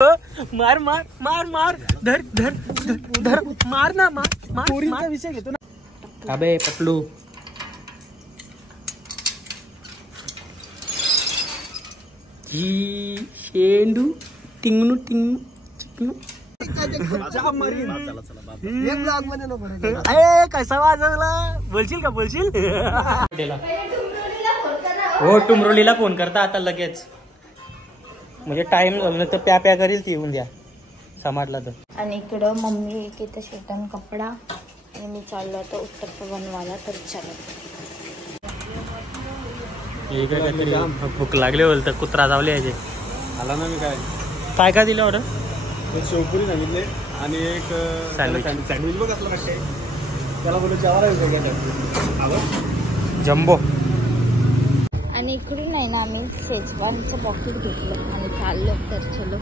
मार मार मार मार धर धर धर मार ना मार मार विषय घेतो ना अबे पपलू ही शेंडू टिंगनू टिंगनू चिकनू कसा वाजवला बोलशील का बोलशील हो टुमरोलीला फोन करता आता लगेच म्हणजे टाइम झाला तर प्या प्या करील ती उद्या समाटला तर. आणि इकडं मम्मी तिथं शेतान कपडा आणि मी चाललो होतो उत्तप्पा बनवायला तर चला भूक लागले बोलत कुत्रा जावले याचे आला ना मी काय काय दिलं ऑर्डर शेवपुरी सांगितले आणि एक सँडविच बघ असला काय त्याला बोलू जेवायला जम्बो. आणि इकडून आहे ना आम्ही शेजवानचं पॉकेट घेतलं आणि चाललो तर चलो.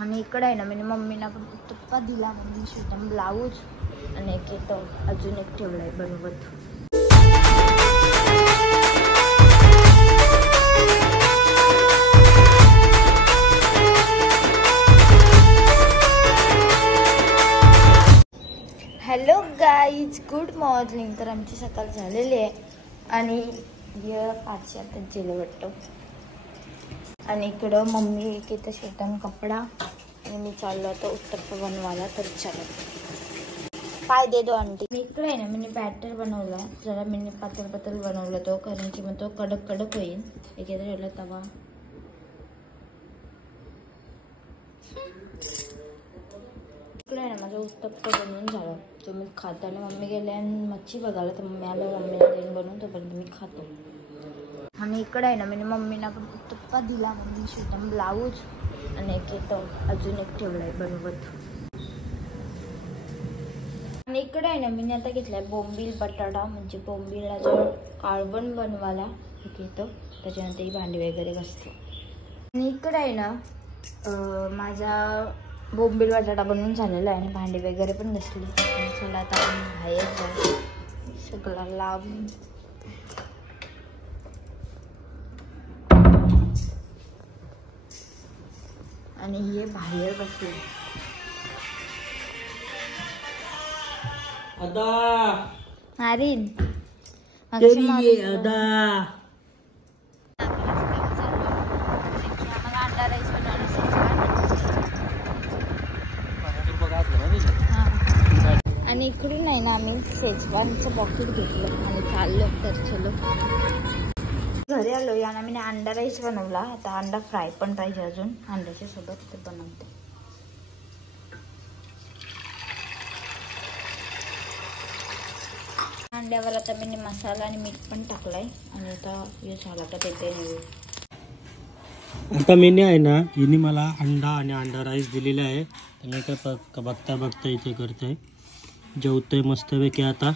आणि इकडे आहे ना मी मम्मीला पण उत्तप्पा दिला मम्मी शेतान ब्लाऊज आणि एक येतो अजून एक ठेवलाय बरोबर. Hello guys good morning. तर आमची सकाळ झालेली आहे आणि पाचशे आता जेलं वाटतं. आणि इकडं मम्मी तिथं शेतान कपडा आणि मी चाललो होतो उत्तप्पा बनवायला तर चला. काय दे दो आंटी. मी इकडे आहे ना मी बॅटर बनवला जरा मी पातळ पातळ बनवला तो कारण की मग तो कडक कडक होईल. एक ठेवला तवा इकडे आहे ना माझा उत्तप्पा बनवून झाला तो मी खातो. आणि मम्मी गेले आणि मच्छी बघायला तर मम्मी आलं मम्मीला देऊन बनवून तोपर्यंत मी खातो. आणि इकडे आहे ना मी मम्मीला पण उत्तप्पा दिला मम्मी शेतान ब्लाऊज आणि एक येतो अजून एक ठेवलाय बरोबर. आणि इकडे आहे ना मी आता घेतलाय बोंबील बटाटा म्हणजे बोंबीलला जो काळवण बनवायला एक येतं त्याच्यानंतर ही भांडी वगैरे घासते. आणि इकडे आहे ना माझा बोंबील बटाटा बनवून झालेला आहे आणि भांडी वगैरे पण घासली. चला आता आपण बाहेर जाऊ सगळा लांब. आणि हे बाहेर बसले मारीन अंडा राईस आणि इकडून नाही ना आम्ही शेजवानचं पॉकेट घेतलं आणि चाललो तर चलो. घरी आलो याना मी अंडा राईस बनवला. आता अंडा फ्राय पण पाहिजे अजून अंड्याच्या सोबत ते बनवते. अंड्यावर आता मी मसाला आणि मीठ पण टाकलाय आणि आता हे झाला तर ते आता मी आहे ना हिने मला अंडा आणि अंडा राईस दिलेला आहे. तर मी काय बघता बघता इथे करतोय जेवतोय मस्तपैकी. आता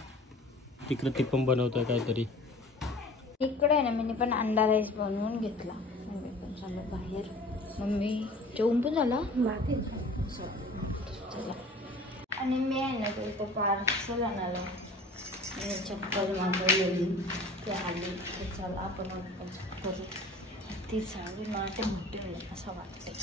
तिकडे ती पण बनवतोय काहीतरी. इकडे आहे ना मी पण अंडा राईस बनवून घेतला. मम्मी पण झालं बाहेर मम्मी जेवून पण झाला आणि मी आहे ना तो पार्सल आणायला चप्पल मागवलेली ते आली ते चला आपण करू ती चालू मला मोठी होईल असं वाटतंय.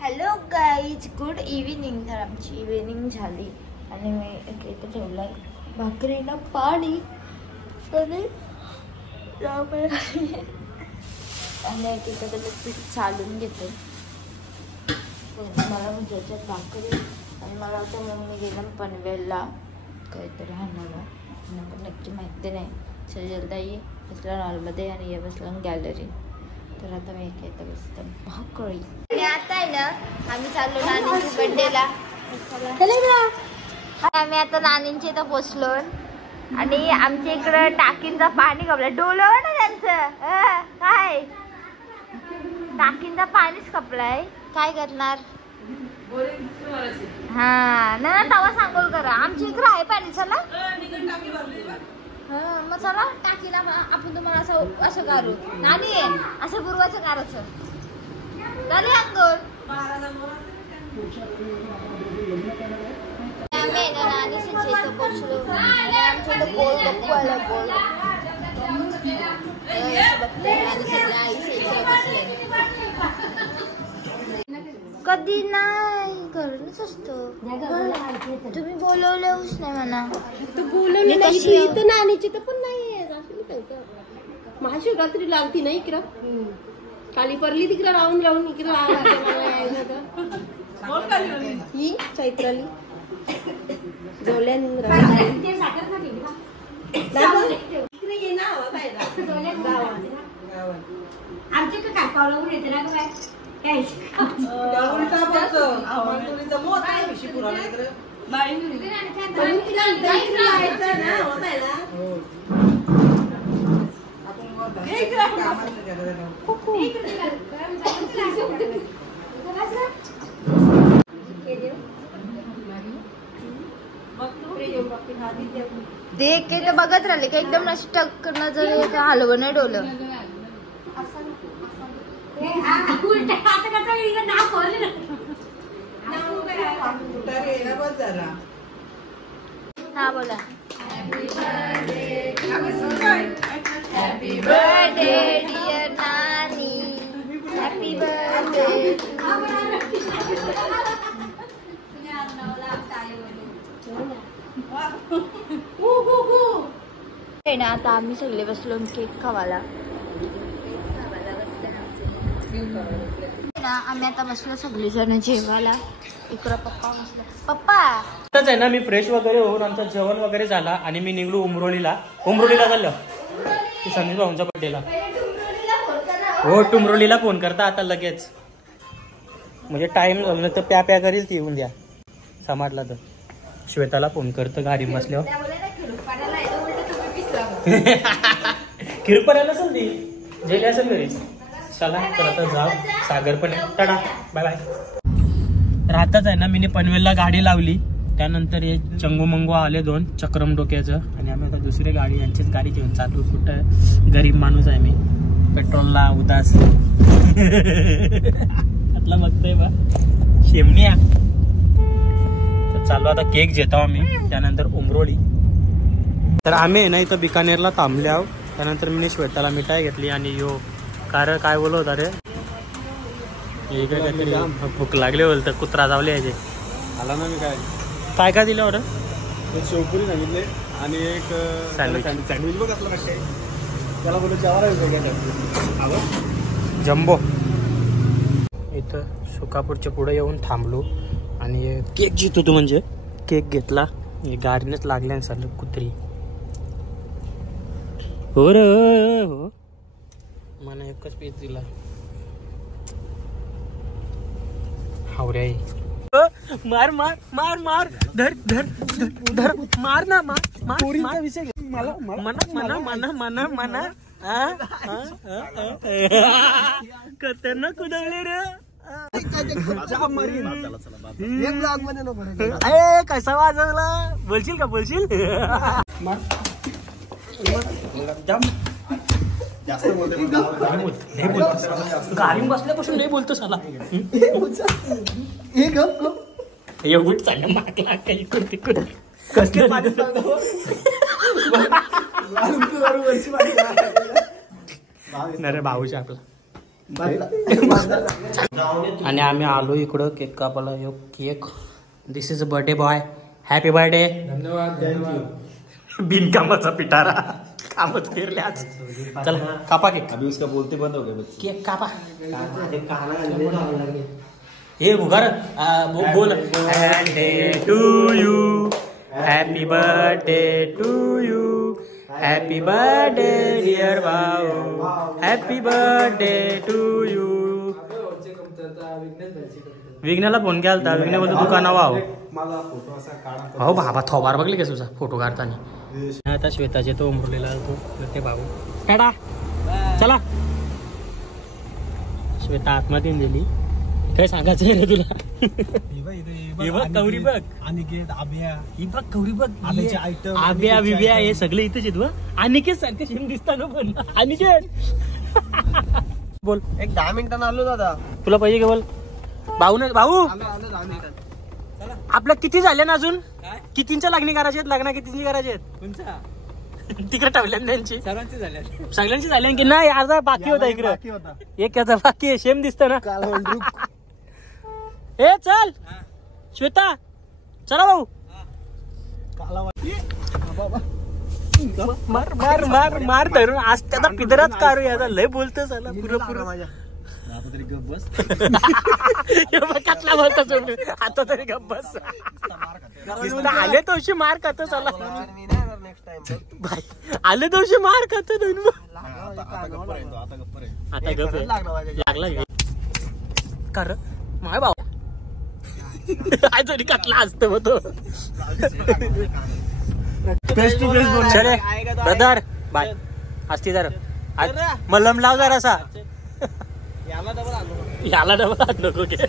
Hello guys good evening. तर आमची इव्हिनिंग झाली आणि मी इथं ठेवलंय भाकरीला पाणी आणि तिथं त्याचं पीठ चालून घेते. मला ज्याच्यात भाकरी आणि मला वाटतं मम्मी गेलं पनवेलला काहीतरी आणायला पण नक्की माहिती नाही. सजलताई बसला हॉलमध्ये आणि हे बसला गॅलरी. तर आता मी एक येतं बसतं भाकरी. आणि आता आहे ना आम्ही चाललो नानींच्या बर्थडेला. आम्ही आता नानींच्या इथं पोचलो आणि आमच्या इकडं टाकींचं पाणी कपलं डोलं ना त्यांचं काय टाकींचं पाणीच कपलाय. काय करणार हा ना तवा सांगोल करा आमच्या इकडं आहे पाणी. चला मग चला टाकीला आपण तुम्हाला असं करू नानी असं गुरुवाचं करायचं झाली अंगोल. आम्ही नानीच्या इथं पोचलो आणि आमच्या इथं गोल बघू आला गोल बघते आणि सगळ्या आईच्या इकडे बसले. कधी नाही घरूनच असतो. तुम्ही बोलवलेच नाही म्हणा. तू बोलवली नाही तू इथं नानीची तर पण नाही महाशिवरात्री लावती नाही इकडं काली परली तिकडं राहून इकडं ही चैत्राली आमच्या काय कॉलवर येते ना काय काय देख के तर बघत राहिले का एकदम टक नजर हलवं नाही डोलं. हा बोला. हॅपी बर्थडे डिअर नानी. Happy birthday. ना आता आम्ही सगळे बसलो केक खावायला. आम्ही आता बसलो सगळे जण जेवायला. इकडं पप्पा बसलो. पप्पा आताच आहे ना मी फ्रेश वगैरे होऊन आमचं जेवण वगैरे झाला आणि मी निघलो उमरोलीला चाललो की समीर भाऊंच्या बड्डेला. हो टुमरोलीला फोन करता आता लगेच म्हणजे टाइम झालं तर प्या करील ती येऊन द्या समाजला. तर श्वेताला फोन करतो गाडी बसल्यावर. किरपणाला असेल ती जेली असेल घरी. चला तर आता जाऊ. सागर पण आहे. Tata bye bye. तर आताच आहे ना मी पनवेलला गाडी लावली. त्यानंतर हे चंगू मंगू आले 2 चक्रम डोक्याचं आणि आम्ही आता दुसरी गाडी यांचीच गाडी घेऊन चालू. कुठं गरीब माणूस आहे मी पेट्रोलला उदास आतला बघतोय बा शेमण्या. तर चालू आता केक घेतो आम्ही. त्यानंतर उमरोली. तर आम्ही ना इथं बिकानेरला थांबले आहोत. त्यानंतर मी श्वेताला मिठाई घेतली आणि यो काय बोलत होता रे हे काहीतरी भूक लागले बोलतं कुत्रा जावले याचे. आला ना मी काय दिलं बरं. शेवपुरी सांगितले आणि एक सँडविच बघ असला कसे त्याला बोलू जेवायला जम्बो. इथं सुकापूरच्या पुढे येऊन थांबलो आणि केक घेतो तू म्हणजे केक घेतला. गाडीनेच लागल्या सर कुत्री. हो रे हो मला एकच पीस दिला. हावरे मार मार मार मार धर धर धर मार ना मार विषय मला मना मना मना मना खतरनाक कुदळले रे. कसा वाजवला बोलशील का बोलशील. गाडी बसल्यापासून नाही बोलतो साला. एवढं चाललं मागला काही कुर्ती कसले भाऊशी आपला. आणि आम्ही आलो इकडं केक कापायला. Yo cake this is a birthday boy. Happy birthday. बिनकामाचा पिटारा कामच फिरले आज. चला कापा केक. अभी उसका बोलते बंद हो गए. केक कापा. हे उगार बोल happy to you happy birthday to you happy birthday dear भाऊ हॅपी बर्थडे टू यू. विघ्नाला फोन केला. विघ्न बोलतो दुकानावा हो बाबा थोबार बघले का तुझा फोटो काढताना. आता श्वेताचे तो उमरलेला ते भाऊ. टाटा चला. श्वेता आत्महत्या दिली. काय सांगायचं रे तुला. कवरी बघ अनिकेत आब्या ही बघ कवरी बघ आब्या बिब्या हे सगळे इथेच येत. अनिकेत सारखं शिम दिसता ना पण. अनिकेत बोल. एक 10 मिनिटांना आलो दादा. तुला पाहिजे का बोल. भाऊ आपलं किती झाले ना अजून. कितींच्या लग्न करायचे आहेत. लग्न कितींची करायचे आहेत. तिकडे ठेवल्या त्यांची सगळ्यांची झाल्या की नाही. अर्धा बाकी होता इकडे. एक याचा बाकी आहे. शेम दिसत ना. ए चल श्वेता चला भाऊ मार मार मार मार धरून आज त्याचा पिदराच काढू याचा लय बोलतो झाला पुरं माझ्या आता तरी गप बस कसला बोलतो आता तरी गप बस आले तवशी मार खातो चला भाई आले तवशी मार खातो आता गप लागला कर माय भाऊ तरी कसला असतो तो चले ब्रदर बाय असती जर मलम लाव जरासा याला डबल आण नको के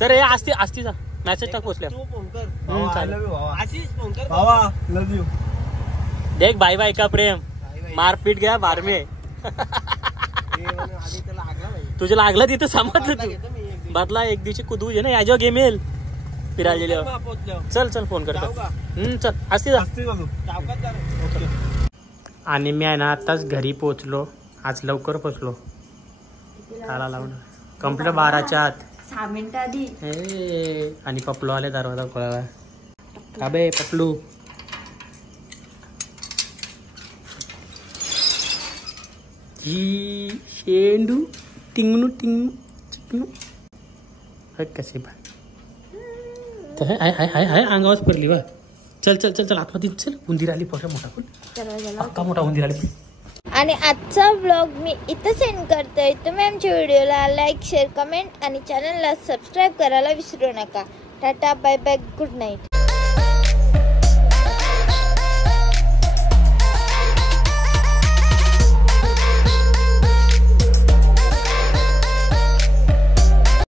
तर हे असती असती जा मॅसेज टाक पोचल्या देख बाय बाय का प्रेम मारपीट गया बार में तुझे लागला तिथं समजलं तू बदला एक दिवशी कुदू ना याच्या गेम येईल फिरायला चल चल फोन करतो चल असती जा आणि मी आहे ना आताच घरी पोहोचलो आज लवकर पोहोचलो ताला लावून कंप्लीट 12च्या आत 6 मिनिटं आधी आणि पपलू आले दरवाजा खोलायला का बे पपलू ही शेंडू टिंगनू टिंगनू चिकनू कशी बा हाय हाय हाय हाय अंगावाच पडली बा चल चल चल चल आतमध्ये चल उंदीर आली मोठा मोठा पक्का मोठा उंदीर आली आणि आजचा व्लॉग मी इथं सेंड करतोय तुम्ही आमच्या व्हिडिओला लाईक शेअर कमेंट आणि चॅनलला सबस्क्राईब करायला विसरू नका tata bye bye good night